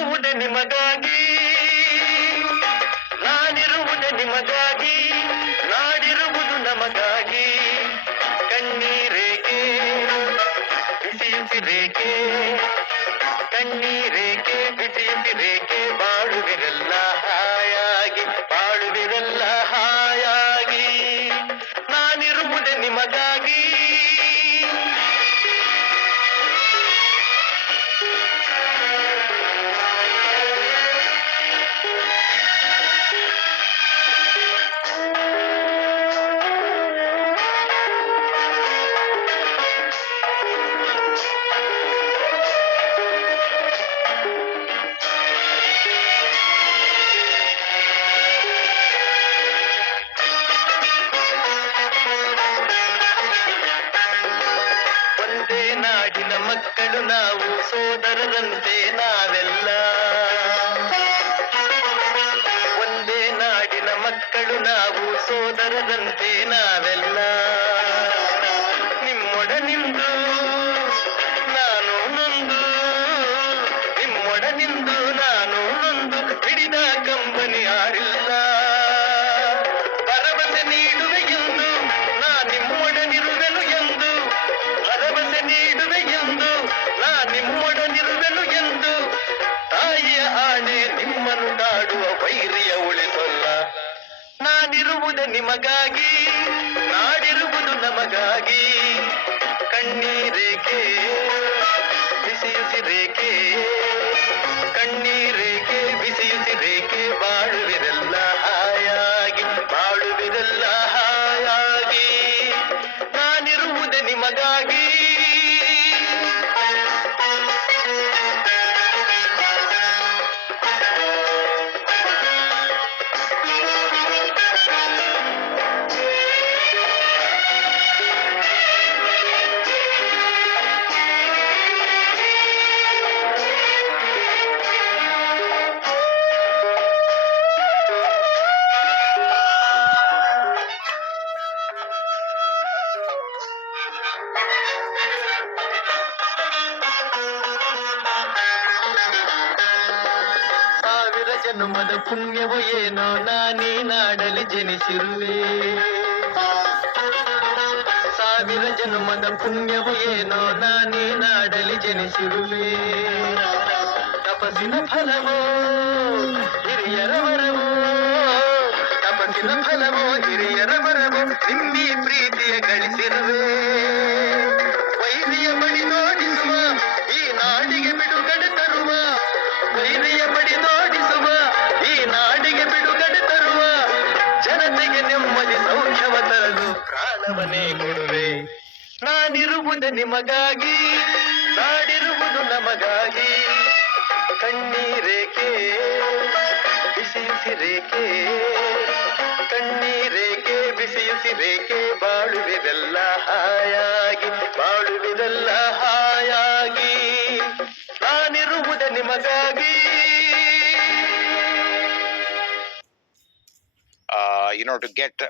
ನಾನಿರುವುದೇ ನಿಮಗಾಗಿ, ನಾನಿರುವುದೇ ನಿಮಗಾಗಿ, ನಾಡಿರುವುದು ನಮಗಾಗಿ. ಕಣ್ಣೀರೇಕೆ ಬಿಸಿಯುಸಿರೇಕೆ, ಕಣ್ಣೀರೇಕೆ ಬಿಸಿಯುಸಿರೇಕೆ, ಬಾಳುವಿರಲ್ಲ ಹಾಯಾಗಿ, ಬಾಳುವಿರಲ್ಲ ಹಾಯಾಗಿ. ನಾನಿರುವುದೇ ನಿಮಗಾಗಿ. ಒಂದೇ ನಾಡಿನ ಮಕ್ಕಳು ನಾವು, ಸೋದರರಂತೆ ನಾವೆಲ್ಲ. ಒಂದೇ ನಾಡಿನ ಮಕ್ಕಳು ನಾವು, ಸೋದರರಂತೆ ನಾವೆಲ್ಲ. ನಿಮ್ಮೊಡನಿಂದು ನಾನು ನೊಂದು, ನಿಮ್ಮೊಡನಿಂದು ನಾನು ನೊಂದು, ಹಿಡಿದ ಕಂಬನಿ ಯಾರಿಲ್ಲ. ಭರವಸೆ ನೀಡುವೆ ಎಂದು ನಾ ನಿಮ್ಮೊಡನಿರುವೆನು ಎಂದು, ಭರವಸೆ ನೀಡುವೆ ಎಂದು ನಾ ನಿಮ್ಮೊಡನಿರುವೆನು ಎಂದು. ತಾಯಿಯ ಆಣೆ ನಿಮ್ಮನ್ನು ಕಾಡುವ ವೈರಿಯ ಉಳಿಸಲ್ಲ. ನಾನಿರುವುದೇ ನಿಮಗಾಗಿ, ನಾಡಿರುವುದು ನಮಗಾಗಿ. ಕಣ್ಣೀರೇಕೆ ಬಿಸಿಯುಸಿರೇಕೆ, ಕಣ್ಣೀರೇಕೆ ಬಿಸಿಯುಸಿರೇಕೆ, ಬಾಳುವಿರಲ್ಲ ಹಾಯಾಗಿ, ಬಾಳುವಿರಲ್ಲ ಹಾಯಾಗಿ. ನಾನಿರುವುದೇ ನಿಮಗಾಗಿ. ಸಾವಿರ ಜನ್ಮದ ಪುಣ್ಯವೋ ಏನೋ ನಾನೀ ನಾಡಲಿ ಜನಿಸಿರುವೆ. ಸಾವಿರ ಜನ್ಮದ ಪುಣ್ಯವೋ ಏನೋ ನಾನೀ ನಾಡಲಿ ಜನಿಸಿರುವೆ. ತಪಸ್ಸಿನ ಫಲವೋ ಹಿರಿಯರ ವರವೋ, ತಪಸ್ಸಿನ ಫಲವೋ ಹಿರಿಯರ ವರವೋ, ನಿಮ್ಮಿ ಪ್ರೀತಿಯ ಗಳಿಸಿರುವೆ. ವೈರಿಯ ಬಡಿ ನೋಡಿಸುವ ಈ ನಾಡಿಗೆ ಬಿಡುಗಡೆ ತರುವ, ವೈರಿಯ ಬಡಿ ನೋಡಿಸುವ ಈ ನಾಡಿಗೆ ಬಿಡುಗಡೆ ತರುವ, ಜನತೆಗೆ ನೆಮ್ಮದಿ ಸೌಖ್ಯವ ತರಲು ಪ್ರಾಣವನ್ನೇ ಕೊಡುವೆ. ನಾನಿರುವುದೇ ನಿಮಗಾಗಿ, ನಾಡಿರುವುದು ನಮಗಾಗಿ. ಕಣ್ಣೀರೇಕೆ ಬಿಸಿಯುಸಿರೇಕೆ, ಕಣ್ಣೀರೇಕೆ ಬಿಸಿಯುಸಿರೇಕೆ, ಬಾಳುವಿರಲ್ಲ ಹಾಯಾಗಿ, ಬಾಳುವಿರಲ್ಲ ಹಾಯಾಗಿ. ನಾನಿರುವುದೇ ನಿಮಗಾಗಿ. To get